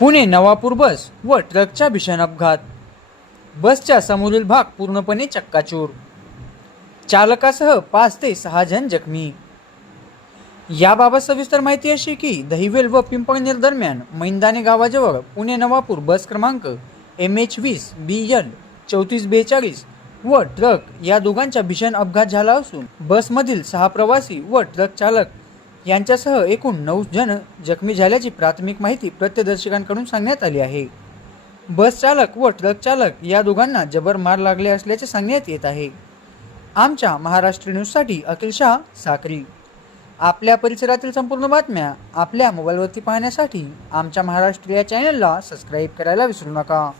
पुणे नवापूर बस व ट्रकच्या भीषण अपघात. बसचा समोरील भाग पूर्णपणे चक्काचूर. चालकासह पाच ते सहा जण जखमी. याबाबत सविस्तर माहिती अशी की दहिवेल व पिंपळनेर दरम्यान मैंदाने गावाजवळ पुणे नवापूर बस क्रमांक एम एच वीस बी एल चौतीस बेचाळीस व ट्रक या दोघांचा भीषण अपघात झाला असून बसमधील सहा प्रवासी व ट्रक चालक यांच्यासह एकूण नऊ जण जखमी झाल्याची प्राथमिक माहिती प्रत्यदर्शकांकडून सांगण्यात आली आहे. बस चालक व ट्रक चालक या दोघांना जबर मार लागले असल्याचे सांगण्यात येत आहे. आमच्या महाराष्ट्र न्यूजसाठी अखिल शहा साक्री. आपल्या परिसरातील संपूर्ण बातम्या आपल्या मोबाईलवरती पाहण्यासाठी आमच्या महाराष्ट्र या चॅनलला सबस्क्राईब करायला विसरू नका.